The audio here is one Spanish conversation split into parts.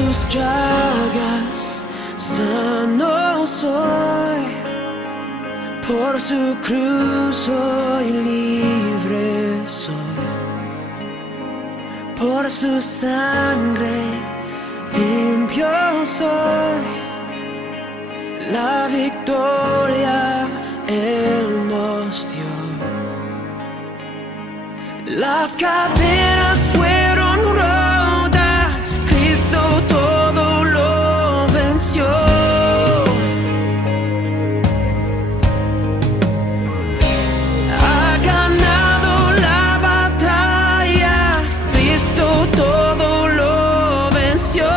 sus llagas sano soy, por su cruz hoy libre soy, por su sangre limpio soy. La victoria Él nos dio. Las cadenas fueron rotas, Cristo todo lo venció. Ha ganado la batalla, Cristo todo lo venció.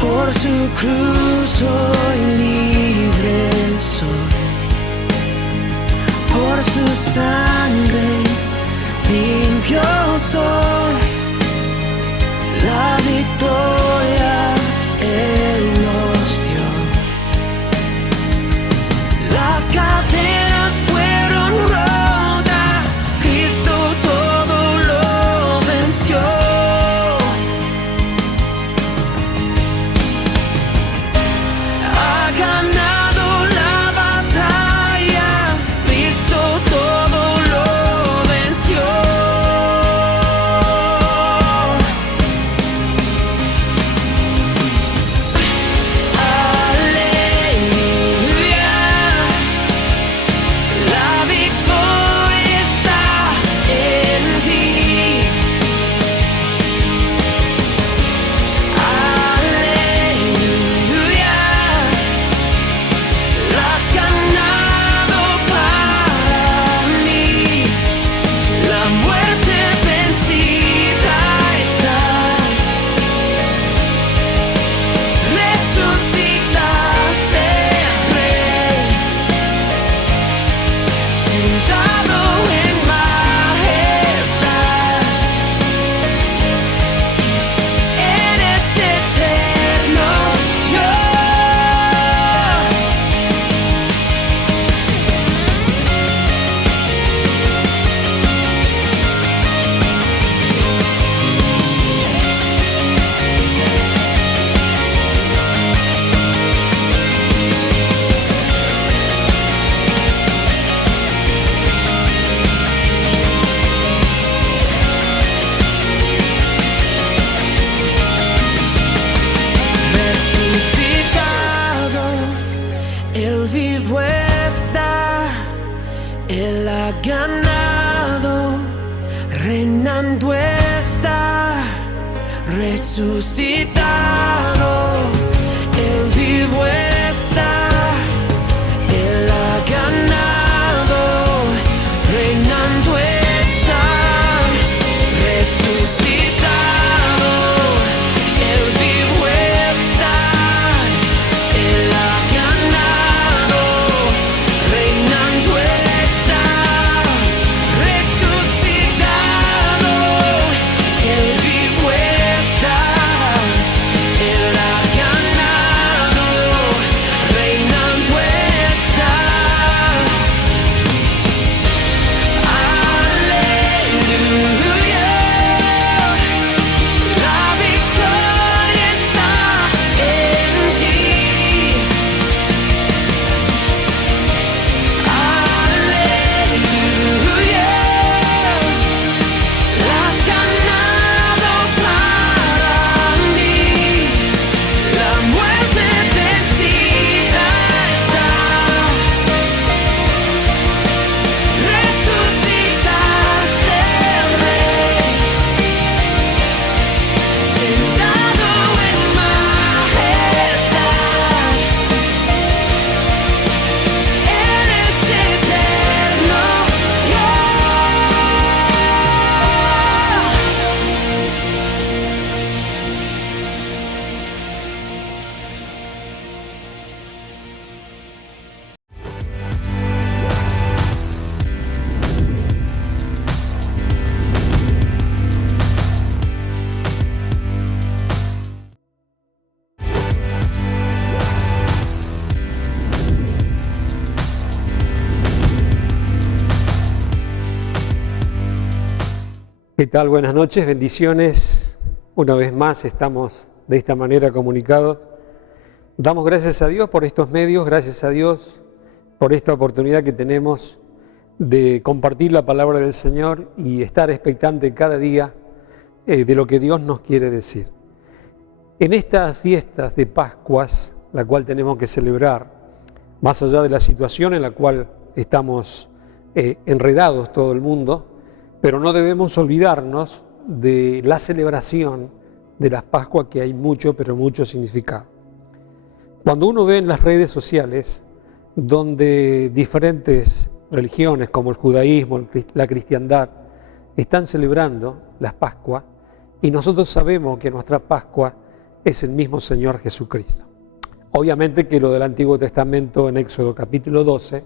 Por su cruz hoy libre soy, por su sangre limpio soy. La victoria Él nos dio. Las cadenas fueron rotas, Cristo todo lo venció. Él vivo está, Él ha ganado, reinando está, resucitado. Él vivo está, Él ha ganado, reinando está, resucitado. Él vivo está, Él ha ganado, reinando está, resucitado. Él vivo está. ¿Qué tal? Buenas noches, bendiciones. Una vez más estamos de esta manera comunicados. Damos gracias a Dios por estos medios, gracias a Dios por esta oportunidad que tenemos de compartir la palabra del Señor y estar expectante cada día de lo que Dios nos quiere decir. En estas fiestas de Pascuas, la cual tenemos que celebrar, más allá de la situación en la cual estamos enredados todo el mundo, pero no debemos olvidarnos de la celebración de las Pascuas, que hay mucho, pero mucho significado. Cuando uno ve en las redes sociales, donde diferentes religiones como el judaísmo, la cristiandad, están celebrando las Pascuas, y nosotros sabemos que nuestra Pascua es el mismo Señor Jesucristo. Obviamente que lo del Antiguo Testamento en Éxodo capítulo 12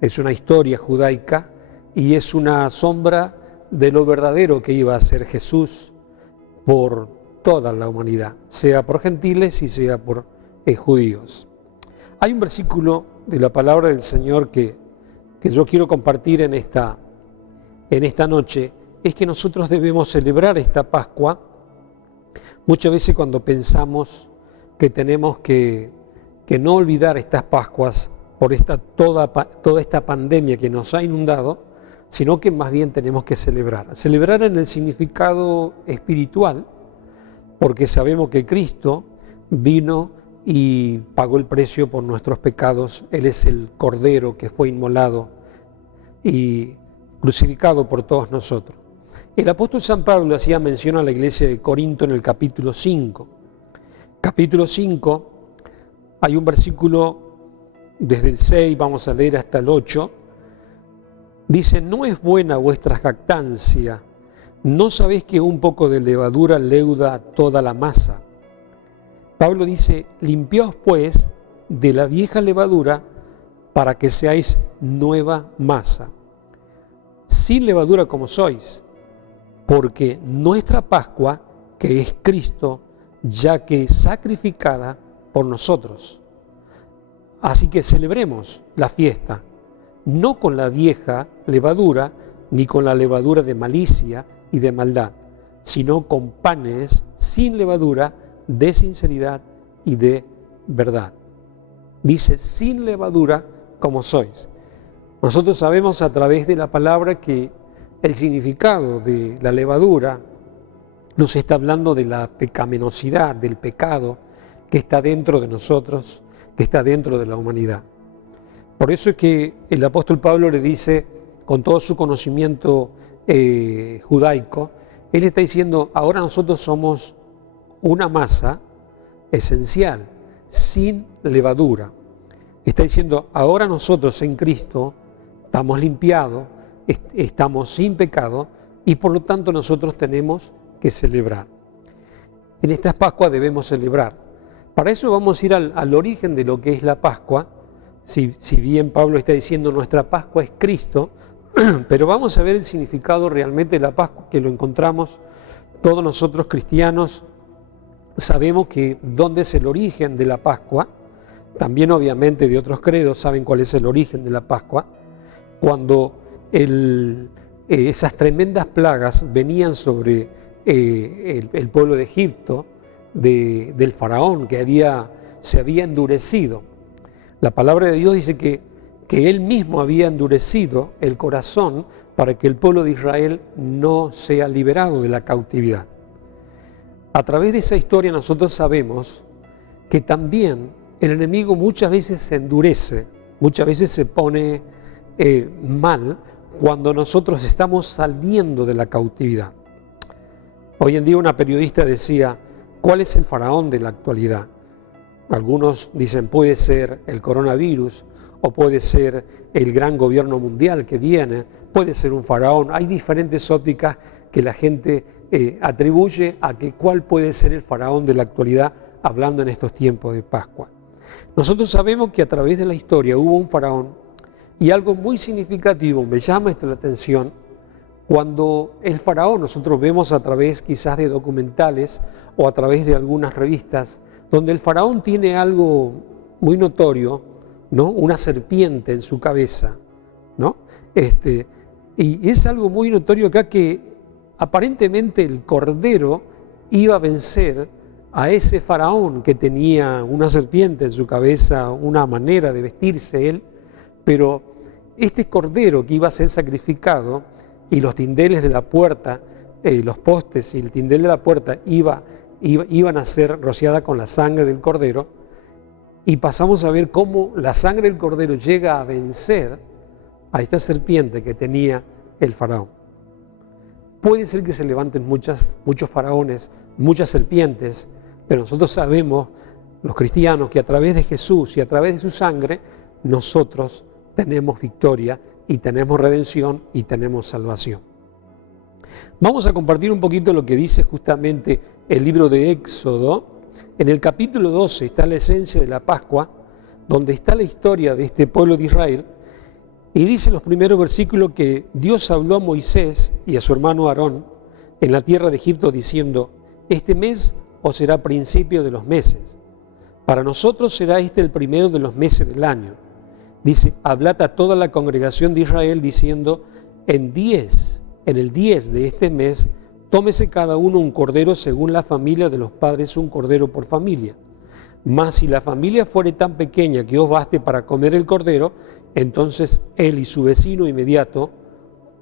es una historia judaica y es una sombra de lo verdadero que iba a ser Jesús por toda la humanidad, sea por gentiles y sea por judíos. Hay un versículo de la palabra del Señor que yo quiero compartir en esta noche, es que nosotros debemos celebrar esta Pascua. Muchas veces cuando pensamos que tenemos que no olvidar estas Pascuas por toda esta pandemia que nos ha inundado, sino que más bien tenemos que celebrar en el significado espiritual, porque sabemos que Cristo vino y pagó el precio por nuestros pecados. Él es el Cordero que fue inmolado y crucificado por todos nosotros. El apóstol San Pablo hacía mención a la iglesia de Corinto en el capítulo 5. Capítulo 5, hay un versículo desde el 6, vamos a leer hasta el 8, dice: no es buena vuestra jactancia, ¿no sabéis que un poco de levadura leuda toda la masa? Pablo dice: limpiaos pues de la vieja levadura para que seáis nueva masa, sin levadura como sois, porque nuestra Pascua, que es Cristo, ya que es sacrificada por nosotros. Así que celebremos la fiesta, no con la vieja levadura, ni con la levadura de malicia y de maldad, sino con panes sin levadura, de sinceridad y de verdad. Dice: sin levadura como sois. Nosotros sabemos a través de la palabra que el significado de la levadura nos está hablando de la pecaminosidad, del pecado que está dentro de nosotros, que está dentro de la humanidad. Por eso es que el apóstol Pablo le dice, con todo su conocimiento judaico, él está diciendo: ahora nosotros somos una masa esencial, sin levadura. Está diciendo: ahora nosotros en Cristo estamos limpiados, estamos sin pecado, y por lo tanto nosotros tenemos que celebrar. En estas Pascuas debemos celebrar. Para eso vamos a ir al origen de lo que es la Pascua. Si bien Pablo está diciendo nuestra Pascua es Cristo, pero vamos a ver el significado realmente de la Pascua, que lo encontramos todos nosotros cristianos. Sabemos que dónde es el origen de la Pascua. También obviamente de otros credos saben cuál es el origen de la Pascua. Cuando esas tremendas plagas venían sobre el pueblo de Egipto, del faraón que se había endurecido. La palabra de Dios dice que él mismo había endurecido el corazón para que el pueblo de Israel no sea liberado de la cautividad. A través de esa historia nosotros sabemos que también el enemigo muchas veces se endurece, muchas veces se pone mal cuando nosotros estamos saliendo de la cautividad. Hoy en día una periodista decía: ¿cuál es el faraón de la actualidad? Algunos dicen: puede ser el coronavirus, o puede ser el gran gobierno mundial que viene, puede ser un faraón. Hay diferentes ópticas que la gente atribuye a que cuál puede ser el faraón de la actualidad, hablando en estos tiempos de Pascua. Nosotros sabemos que a través de la historia hubo un faraón, y algo muy significativo me llama la atención. Cuando el faraón, nosotros vemos a través quizás de documentales o a través de algunas revistas, donde el faraón tiene algo muy notorio, ¿no? Una serpiente en su cabeza, ¿no? Y es algo muy notorio acá, que aparentemente el cordero iba a vencer a ese faraón que tenía una serpiente en su cabeza, una manera de vestirse él, pero este cordero que iba a ser sacrificado y los tindeles de la puerta, los postes y el tindel de la puerta iban a ser rociadas con la sangre del cordero, y pasamos a ver cómo la sangre del cordero llega a vencer a esta serpiente que tenía el faraón. Puede ser que se levanten muchos faraones, muchas serpientes, pero nosotros sabemos, los cristianos, que a través de Jesús y a través de su sangre, nosotros tenemos victoria y tenemos redención y tenemos salvación. Vamos a compartir un poquito lo que dice justamente el libro de Éxodo. En el capítulo 12 está la esencia de la Pascua, donde está la historia de este pueblo de Israel, y dice en los primeros versículos que Dios habló a Moisés y a su hermano Aarón en la tierra de Egipto diciendo: este mes os será principio de los meses. Para nosotros será este el primero de los meses del año. Dice: hablad a toda la congregación de Israel diciendo: en el 10 de este mes, tómese cada uno un cordero según la familia de los padres, un cordero por familia. Mas si la familia fuere tan pequeña que os baste para comer el cordero, entonces él y su vecino inmediato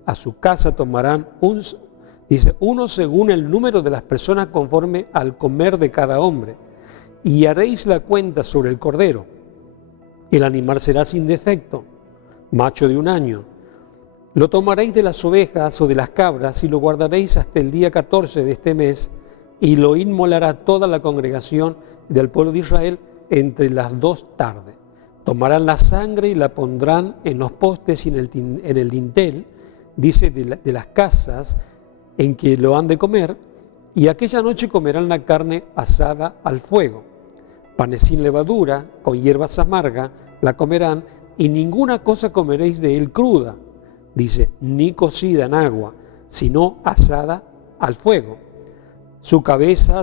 a su casa tomarán uno según el número de las personas conforme al comer de cada hombre, y haréis la cuenta sobre el cordero. El animal será sin defecto, macho de 1 año. Lo tomaréis de las ovejas o de las cabras y lo guardaréis hasta el día 14 de este mes, y lo inmolará toda la congregación del pueblo de Israel entre las 2 tardes. Tomarán la sangre y la pondrán en los postes y en el dintel, dice, de las casas en que lo han de comer, y aquella noche comerán la carne asada al fuego. Panes sin levadura, con hierbas amargas, la comerán, y ninguna cosa comeréis de él cruda, dice, ni cocida en agua, sino asada al fuego. Su cabeza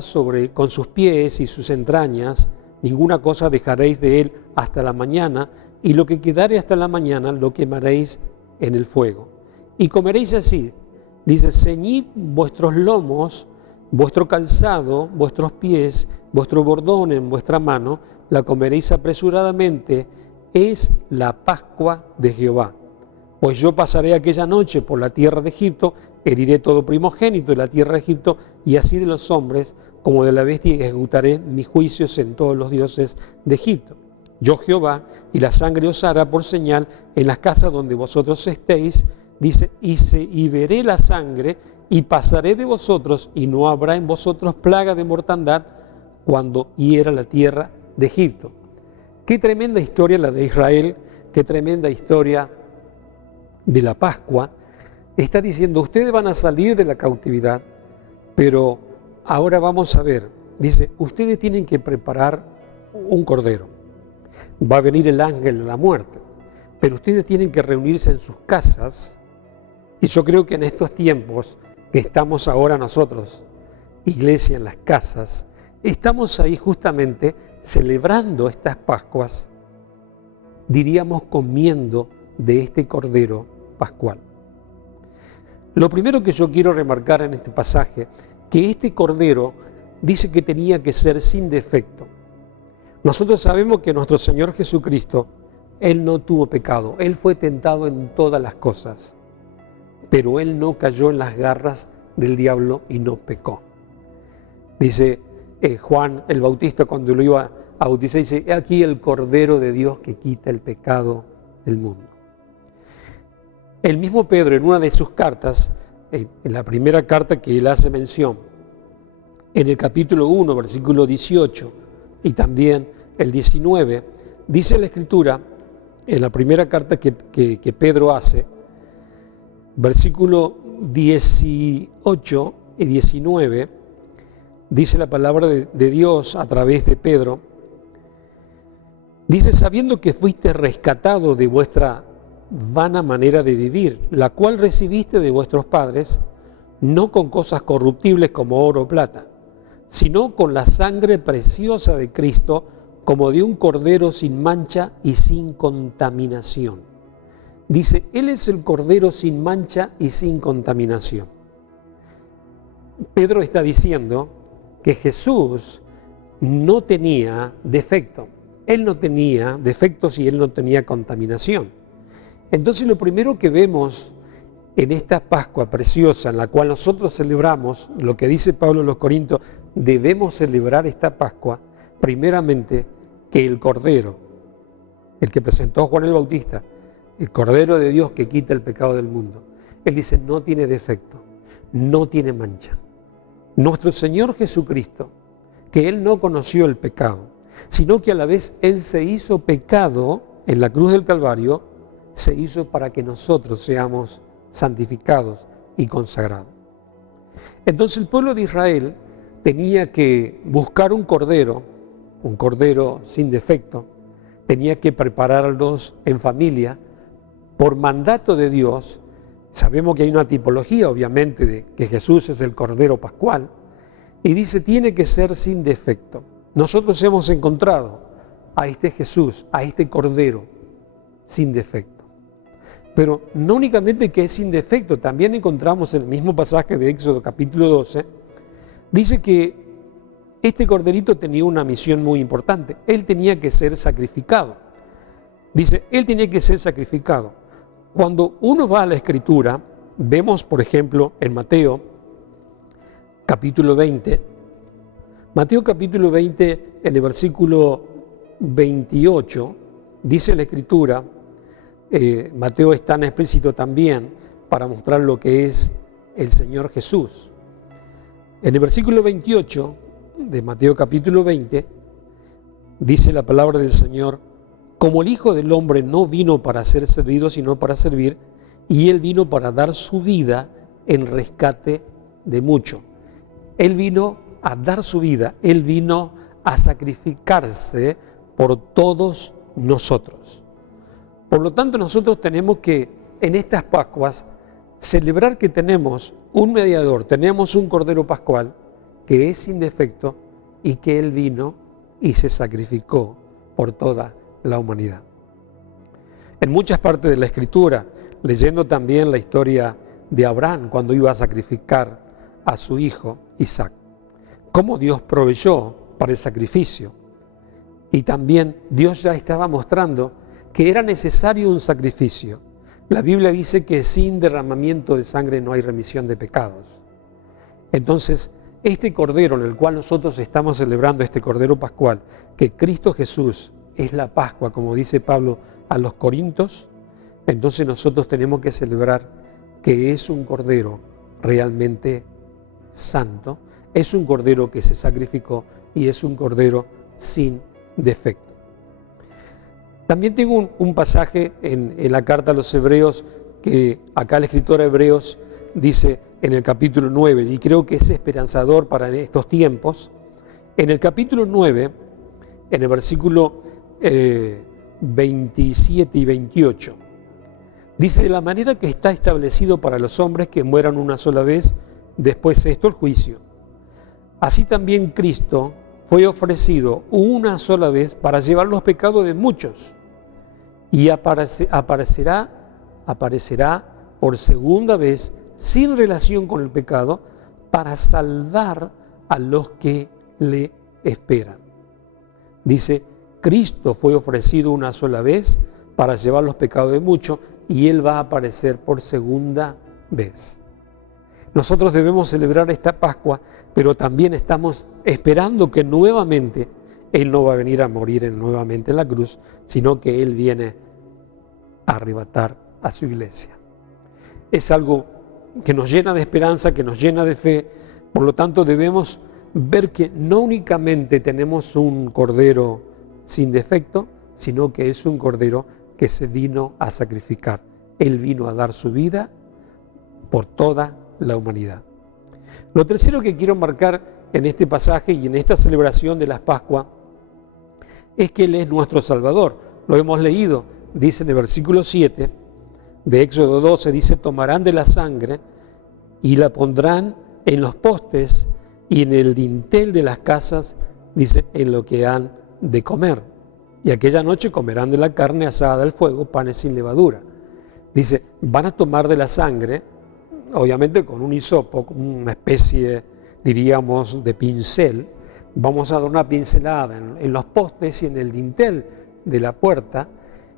con sus pies y sus entrañas, ninguna cosa dejaréis de él hasta la mañana, y lo que quedare hasta la mañana lo quemaréis en el fuego. Y comeréis así, dice, ceñid vuestros lomos, vuestro calzado, vuestros pies, vuestro bordón en vuestra mano, la comeréis apresuradamente, es la Pascua de Jehová. Pues yo pasaré aquella noche por la tierra de Egipto, heriré todo primogénito de la tierra de Egipto, y así de los hombres como de la bestia, y ejecutaré mis juicios en todos los dioses de Egipto. Yo Jehová, y la sangre os hará por señal en las casas donde vosotros estéis, dice, y veré la sangre, y pasaré de vosotros, y no habrá en vosotros plaga de mortandad cuando hiera la tierra de Egipto. Qué tremenda historia la de Israel, qué tremenda historia de la Pascua. Está diciendo, ustedes van a salir de la cautividad, pero ahora vamos a ver, dice, ustedes tienen que preparar un cordero. Va a venir el ángel de la muerte, pero ustedes tienen que reunirse en sus casas, y yo creo que en estos tiempos que estamos ahora nosotros, iglesia en las casas, estamos ahí justamente celebrando estas Pascuas, diríamos comiendo de este cordero pascual. Lo primero que yo quiero remarcar en este pasaje, que este cordero dice que tenía que ser sin defecto. Nosotros sabemos que nuestro Señor Jesucristo, Él no tuvo pecado, Él fue tentado en todas las cosas, pero Él no cayó en las garras del diablo y no pecó. Dice Juan el Bautista cuando lo iba a bautizar, dice, he aquí el Cordero de Dios que quita el pecado del mundo. El mismo Pedro en una de sus cartas, en la primera carta que él hace mención, en el capítulo 1, versículo 18 y también el 19, dice la Escritura, en la primera carta que Pedro hace, versículo 18 y 19, dice la palabra de Dios a través de Pedro, dice, sabiendo que fuiste rescatado de vuestra vana manera de vivir, la cual recibiste de vuestros padres, no con cosas corruptibles como oro o plata, sino con la sangre preciosa de Cristo, como de un cordero sin mancha y sin contaminación. Dice, Él es el cordero sin mancha y sin contaminación. Pedro está diciendo que Jesús no tenía defecto. Él no tenía defectos y él no tenía contaminación. Entonces lo primero que vemos en esta Pascua preciosa en la cual nosotros celebramos, lo que dice Pablo en los Corintios, debemos celebrar esta Pascua, primeramente que el Cordero, el que presentó Juan el Bautista, el Cordero de Dios que quita el pecado del mundo, él dice, no tiene defecto, no tiene mancha. Nuestro Señor Jesucristo, que Él no conoció el pecado, sino que a la vez Él se hizo pecado en la cruz del Calvario, se hizo para que nosotros seamos santificados y consagrados. Entonces el pueblo de Israel tenía que buscar un cordero sin defecto, tenía que prepararlos en familia, por mandato de Dios. Sabemos que hay una tipología, obviamente, de que Jesús es el Cordero Pascual, y dice, tiene que ser sin defecto. Nosotros hemos encontrado a este Jesús, a este Cordero, sin defecto. Pero no únicamente que es sin defecto, también encontramos en el mismo pasaje de Éxodo capítulo 12, dice que este corderito tenía una misión muy importante. Él tenía que ser sacrificado. Dice, él tenía que ser sacrificado. Cuando uno va a la Escritura, vemos, por ejemplo, en Mateo capítulo 20, en el versículo 28, dice la Escritura, Mateo es tan explícito también para mostrar lo que es el Señor Jesús. En el versículo 28 de Mateo capítulo 20, dice la palabra del Señor, como el Hijo del Hombre no vino para ser servido, sino para servir, y Él vino para dar su vida en rescate de muchos. Él vino a dar su vida, Él vino a sacrificarse por todos nosotros. Por lo tanto, nosotros tenemos que, en estas Pascuas, celebrar que tenemos un mediador, tenemos un Cordero Pascual, que es sin defecto y que Él vino y se sacrificó por toda la humanidad. En muchas partes de la Escritura, leyendo también la historia de Abraham cuando iba a sacrificar a su hijo Isaac, cómo Dios proveyó para el sacrificio. Y también Dios ya estaba mostrando que era necesario un sacrificio. La Biblia dice que sin derramamiento de sangre no hay remisión de pecados. Entonces, este Cordero en el cual nosotros estamos celebrando, este Cordero Pascual, que Cristo Jesús es la Pascua, como dice Pablo a los Corintios, entonces nosotros tenemos que celebrar que es un Cordero realmente santo, es un Cordero que se sacrificó y es un Cordero sin defecto. También tengo un pasaje en la carta a los Hebreos, que acá el escritor de Hebreos dice en el capítulo 9, y creo que es esperanzador para estos tiempos. En el capítulo 9, en el versículo 27 y 28, dice, de la manera que está establecido para los hombres que mueran una sola vez, después esto el juicio. Así también Cristo fue ofrecido una sola vez para llevar los pecados de muchos, y aparecerá por segunda vez sin relación con el pecado para salvar a los que le esperan. Dice, Cristo fue ofrecido una sola vez para llevar los pecados de muchos y Él va a aparecer por segunda vez. Nosotros debemos celebrar esta Pascua, pero también estamos esperando que nuevamente Él no va a venir a morir nuevamente en la cruz, sino que Él viene a arrebatar a su iglesia. Es algo que nos llena de esperanza, que nos llena de fe. Por lo tanto, debemos ver que no únicamente tenemos un Cordero sin defecto, sino que es un Cordero que se vino a sacrificar. Él vino a dar su vida por toda la humanidad. Lo tercero que quiero marcar en este pasaje y en esta celebración de las Pascuas es que Él es nuestro Salvador. Lo hemos leído, dice en el versículo 7 de Éxodo 12, dice, tomarán de la sangre y la pondrán en los postes y en el dintel de las casas, dice, en lo que han de comer. Y aquella noche comerán de la carne asada al fuego, panes sin levadura. Dice, van a tomar de la sangre, obviamente con un hisopo, con una especie, diríamos, de pincel, vamos a dar una pincelada en los postes y en el dintel de la puerta,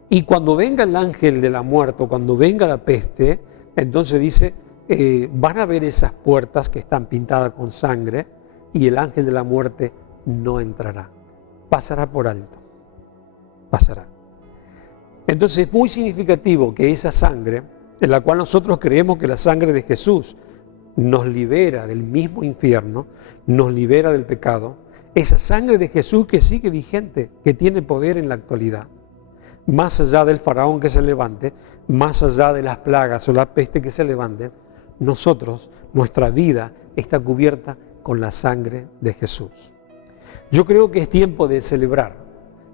y cuando venga el ángel de la muerte, o cuando venga la peste, entonces dice, van a ver esas puertas que están pintadas con sangre, y el ángel de la muerte no entrará, pasará por alto, pasará. Entonces es muy significativo que esa sangre, en la cual nosotros creemos que la sangre de Jesús nos libera del mismo infierno, nos libera del pecado, esa sangre de Jesús que sigue vigente, que tiene poder en la actualidad, más allá del faraón que se levante, más allá de las plagas o la peste que se levanten, nosotros, nuestra vida está cubierta con la sangre de Jesús. Yo creo que es tiempo de celebrar.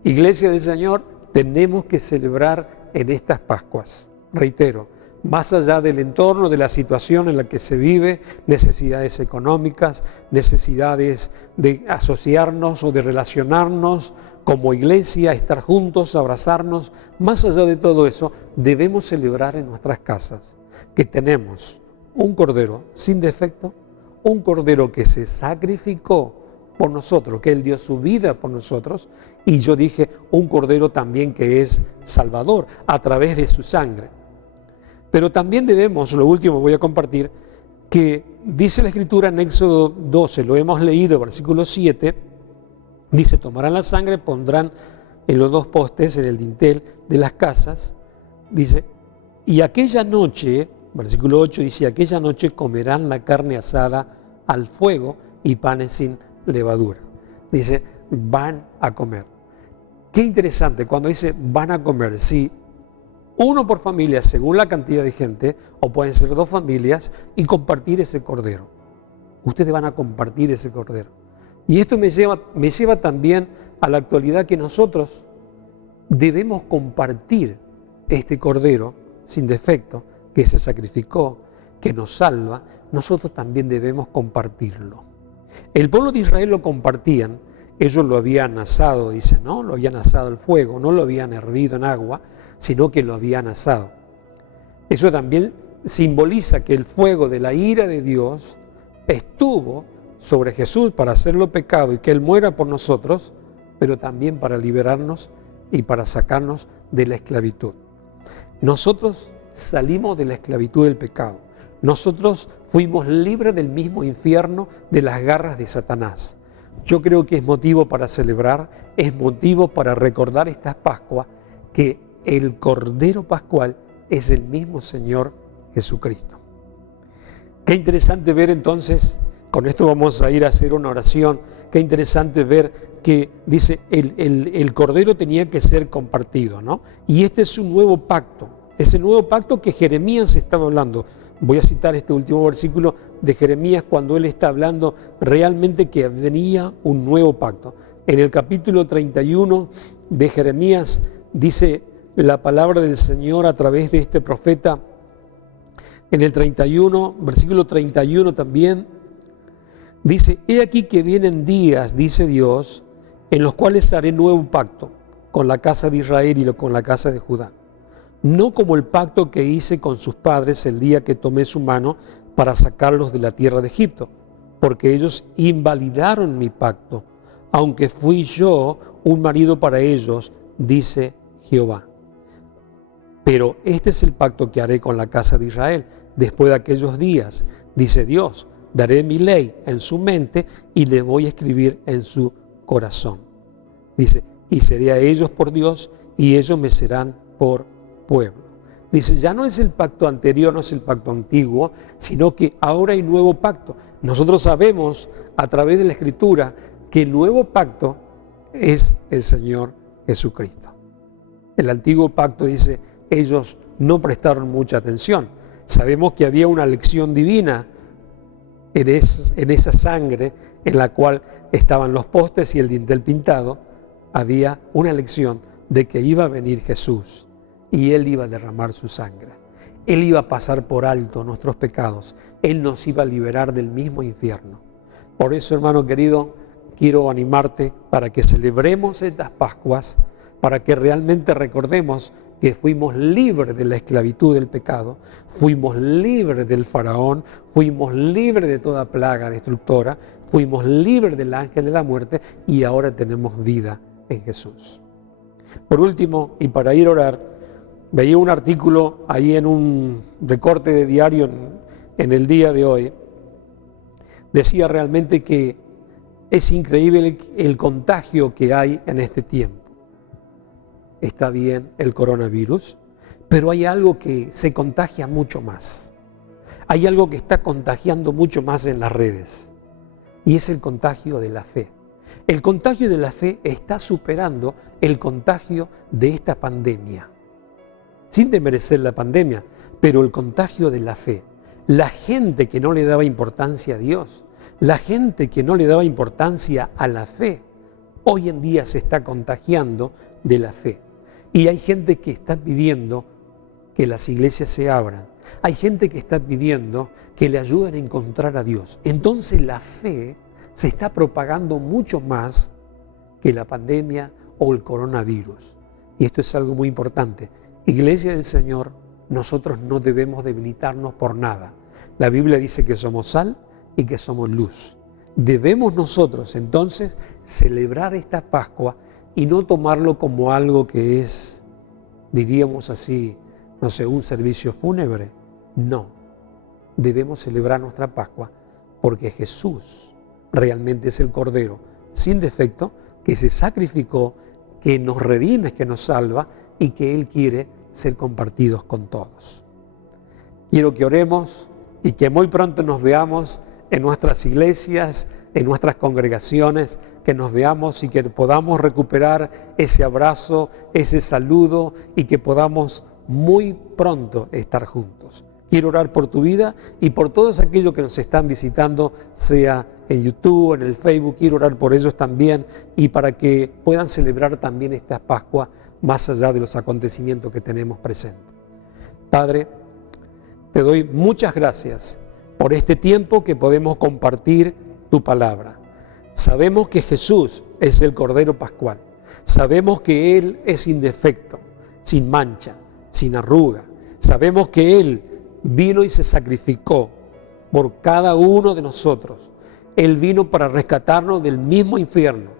Iglesia del Señor, tenemos que celebrar en estas Pascuas. Reitero, más allá del entorno, de la situación en la que se vive, necesidades económicas, necesidades de asociarnos o de relacionarnos como iglesia, estar juntos, abrazarnos, más allá de todo eso, debemos celebrar en nuestras casas que tenemos un cordero sin defecto, un cordero que se sacrificó por nosotros, que Él dio su vida por nosotros, y yo dije, un cordero también que es salvador a través de su sangre. Pero también debemos, lo último voy a compartir, que dice la Escritura en Éxodo 12, lo hemos leído, versículo 7, dice, tomarán la sangre, pondrán en los dos postes, en el dintel de las casas, dice, y aquella noche, versículo 8 dice, aquella noche comerán la carne asada al fuego y panes sin levadura. Dice, van a comer. Qué interesante, cuando dice van a comer, sí, uno por familia según la cantidad de gente, o pueden ser dos familias, y compartir ese cordero. Ustedes van a compartir ese cordero. Y esto me lleva también a la actualidad que nosotros debemos compartir este cordero sin defecto, que se sacrificó, que nos salva, nosotros también debemos compartirlo. El pueblo de Israel lo compartían, ellos lo habían asado, dice, ¿no? Lo habían asado al fuego, no lo habían hervido en agua, sino que lo habían asado. Eso también simboliza que el fuego de la ira de Dios estuvo sobre Jesús para hacerlo pecado y que Él muera por nosotros, pero también para liberarnos y para sacarnos de la esclavitud. Nosotros salimos de la esclavitud del pecado. Nosotros fuimos libres del mismo infierno, de las garras de Satanás. Yo creo que es motivo para celebrar, es motivo para recordar estas Pascuas, que el Cordero Pascual es el mismo Señor Jesucristo. Qué interesante ver entonces, con esto vamos a ir a hacer una oración, qué interesante ver que dice, el Cordero tenía que ser compartido, ¿no? Y este es un nuevo pacto, es el nuevo pacto que Jeremías estaba hablando. Voy a citar este último versículo de Jeremías cuando él está hablando realmente que venía un nuevo pacto. En el capítulo 31 de Jeremías dice la palabra del Señor a través de este profeta, en el 31, versículo 31 también, dice, he aquí que vienen días, dice Dios, en los cuales haré nuevo pacto con la casa de Israel y con la casa de Judá. No como el pacto que hice con sus padres el día que tomé su mano para sacarlos de la tierra de Egipto, porque ellos invalidaron mi pacto, aunque fui yo un marido para ellos, dice Jehová. Pero este es el pacto que haré con la casa de Israel después de aquellos días, dice Dios, daré mi ley en su mente y le voy a escribir en su corazón. Dice, y seré a ellos por Dios y ellos me serán por pueblo. Dice, ya no es el pacto anterior, no es el pacto antiguo, sino que ahora hay nuevo pacto. Nosotros sabemos a través de la Escritura que el nuevo pacto es el Señor Jesucristo. El antiguo pacto dice, ellos no prestaron mucha atención. Sabemos que había una lección divina en esa sangre en la cual estaban los postes y el dintel pintado. Había una lección de que iba a venir Jesús y Él iba a derramar su sangre. Él iba a pasar por alto nuestros pecados. Él nos iba a liberar del mismo infierno. Por eso, hermano querido, quiero animarte para que celebremos estas Pascuas, para que realmente recordemos que fuimos libres de la esclavitud del pecado, fuimos libres del faraón, fuimos libres de toda plaga destructora, fuimos libres del ángel de la muerte y ahora tenemos vida en Jesús. Por último, y para ir a orar, veía un artículo ahí en un recorte de diario en el día de hoy. Decía realmente que es increíble el contagio que hay en este tiempo. Está bien el coronavirus, pero hay algo que se contagia mucho más. Hay algo que está contagiando mucho más en las redes, y es el contagio de la fe. El contagio de la fe está superando el contagio de esta pandemia. Sin desmerecer la pandemia, pero el contagio de la fe. La gente que no le daba importancia a Dios, la gente que no le daba importancia a la fe, hoy en día se está contagiando de la fe. Y hay gente que está pidiendo que las iglesias se abran. Hay gente que está pidiendo que le ayuden a encontrar a Dios. Entonces la fe se está propagando mucho más que la pandemia o el coronavirus. Y esto es algo muy importante. Iglesia del Señor, nosotros no debemos debilitarnos por nada. La Biblia dice que somos sal y que somos luz. Debemos nosotros entonces celebrar esta Pascua y no tomarlo como algo que es, diríamos así, no sé, un servicio fúnebre. No, debemos celebrar nuestra Pascua porque Jesús realmente es el Cordero sin defecto que se sacrificó, que nos redime, que nos salva y que Él quiere ser compartidos con todos. Quiero que oremos y que muy pronto nos veamos en nuestras iglesias, en nuestras congregaciones, que nos veamos y que podamos recuperar ese abrazo, ese saludo y que podamos muy pronto estar juntos. Quiero orar por tu vida y por todos aquellos que nos están visitando, sea en YouTube, en el Facebook, quiero orar por ellos también y para que puedan celebrar también esta Pascua más allá de los acontecimientos que tenemos presentes. Padre, te doy muchas gracias por este tiempo que podemos compartir tu palabra. Sabemos que Jesús es el Cordero Pascual. Sabemos que Él es sin defecto, sin mancha, sin arruga. Sabemos que Él vino y se sacrificó por cada uno de nosotros. Él vino para rescatarnos del mismo infierno,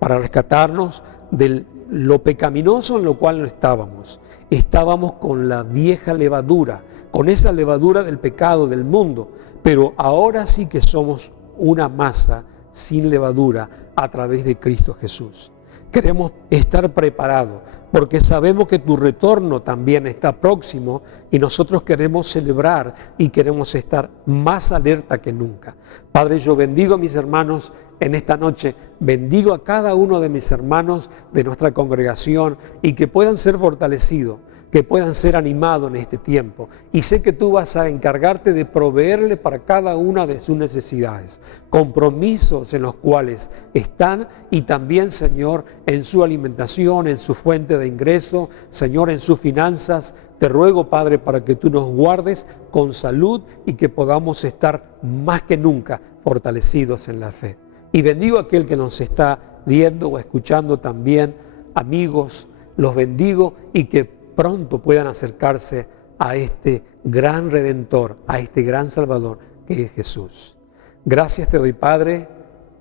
para rescatarnos de lo pecaminoso en lo cual no estábamos. Estábamos con la vieja levadura, con esa levadura del pecado, del mundo, pero ahora sí que somos una masa sin levadura a través de Cristo Jesús. Queremos estar preparados porque sabemos que tu retorno también está próximo y nosotros queremos celebrar y queremos estar más alerta que nunca. Padre, yo bendigo a mis hermanos en esta noche, bendigo a cada uno de mis hermanos de nuestra congregación y que puedan ser fortalecidos, que puedan ser animados en este tiempo. Y sé que tú vas a encargarte de proveerle para cada una de sus necesidades, compromisos en los cuales están y también, Señor, en su alimentación, en su fuente de ingreso, Señor, en sus finanzas. Te ruego, Padre, para que tú nos guardes con salud y que podamos estar más que nunca fortalecidos en la fe. Y bendigo a aquel que nos está viendo o escuchando también, amigos, los bendigo y que pronto puedan acercarse a este gran Redentor, a este gran Salvador que es Jesús. Gracias te doy, Padre.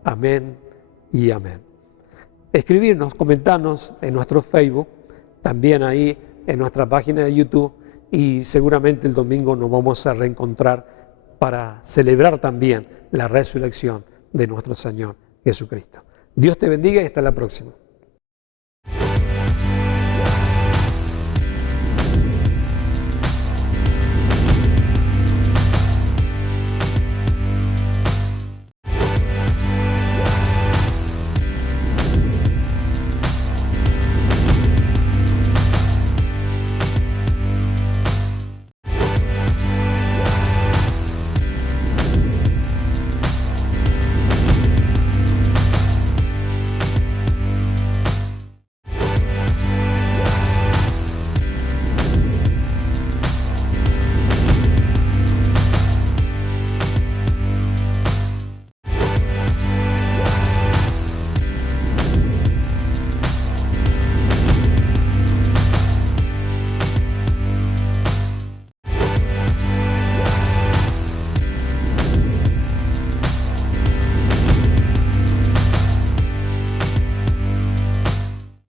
Amén y amén. Escribirnos, comentarnos en nuestro Facebook, también ahí en nuestra página de YouTube y seguramente el domingo nos vamos a reencontrar para celebrar también la resurrección de nuestro Señor Jesucristo. Dios te bendiga y hasta la próxima.